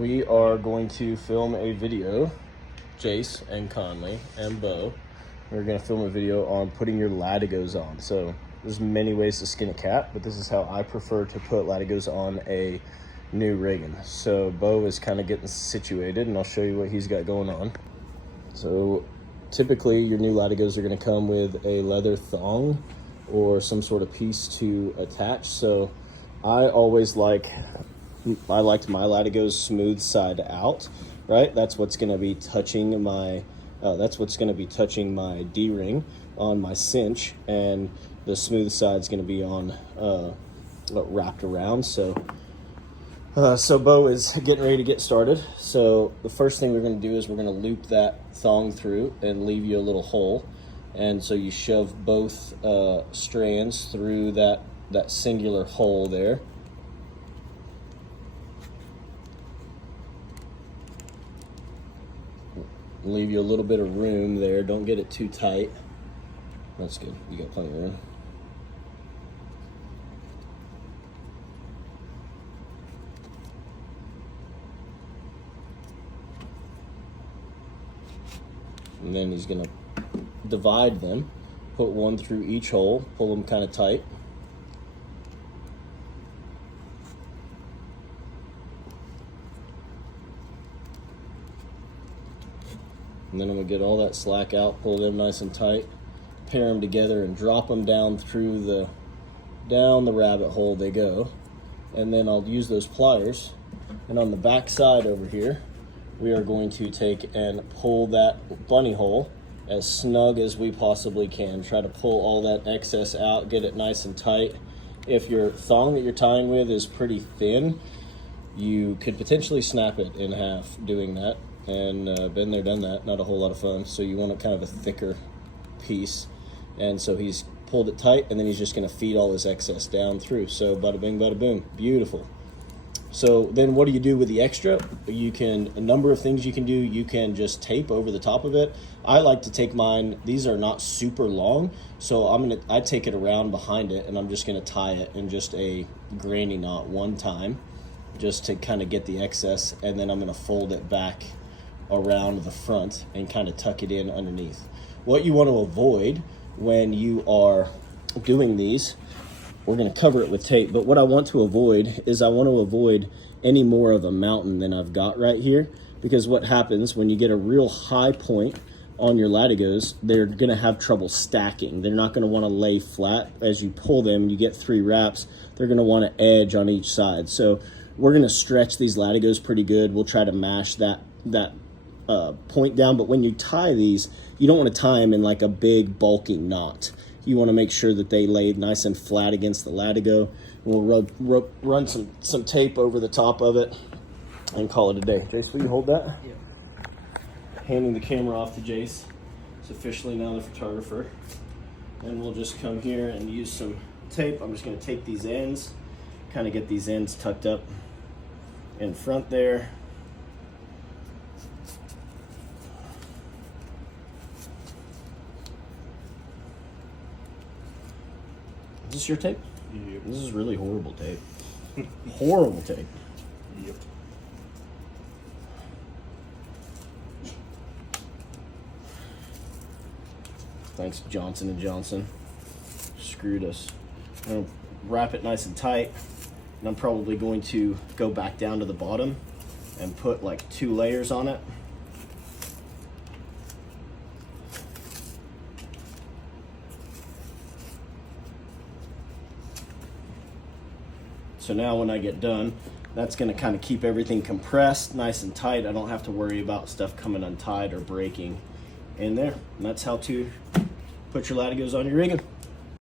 We are going to film a video, Jace and Conley and Bo. We're going to film a video on putting your latigos on. So there's many ways to skin a cat, but this is how I prefer to put latigos on a new rigging. So Bo is kind of getting situated, and I'll show you what he's got going on. So typically your new latigos are going to come with a leather thong or some sort of piece to attach. So I liked my latigos smooth side out, right? That's what's going to be touching my D-ring on my cinch, and the smooth side is going to be on wrapped around. So Bo is getting ready to get started. So the first thing we're going to do is we're going to loop that thong through and leave you a little hole, and so you shove both strands through that singular hole there. Leave you a little bit of room there. Don't get it too tight. That's good. You got plenty of room. And then he's gonna divide them, put one through each hole, pull them kind of tight. And then I'm gonna get all that slack out, pull them nice and tight, pair them together and drop them down through down the rabbit hole they go. And then I'll use those pliers, and on the back side over here, we are going to take and pull that bunny hole as snug as we possibly can. Try to pull all that excess out, get it nice and tight. If your thong that you're tying with is pretty thin, you could potentially snap it in half doing that. And been there, done that, not a whole lot of fun. So you want a kind of a thicker piece. And so he's pulled it tight, and then he's just gonna feed all this excess down through. So bada bing, bada boom, beautiful. So then what do you do with the extra? A number of things you can do. You can just tape over the top of it. I like to take mine, these are not super long, so I take it around behind it, and I'm just gonna tie it in just a granny knot one time, just to kind of get the excess, and then I'm gonna fold it back around the front and kind of tuck it in underneath. What you want to avoid when you are doing these, we're going to cover it with tape, but what I want to avoid is any more of a mountain than I've got right here, because what happens when you get a real high point on your latigos, they're going to have trouble stacking. They're not going to want to lay flat. As you pull them, you get 3 wraps, they're going to want to edge on each side. So we're going to stretch these latigos pretty good. We'll try to mash that point down, but when you tie these, you don't want to tie them in like a big bulking knot. You want to make sure that they lay nice and flat against the latigo. We'll run some tape over the top of it and call it a day. Jace, will you hold that? Yeah. Handing the camera off to Jace. It's officially now the photographer. And we'll just come here and use some tape. I'm just going to take these ends, kind of get these ends tucked up in front there. Is this your tape? Yep. This is really horrible tape. Horrible tape. Yep. Thanks, Johnson & Johnson. Screwed us. I'm going to wrap it nice and tight, and I'm probably going to go back down to the bottom and put like 2 layers on it. So now when I get done, that's going to kind of keep everything compressed, nice and tight. I don't have to worry about stuff coming untied or breaking in there. And that's how to put your latigos on your rigging.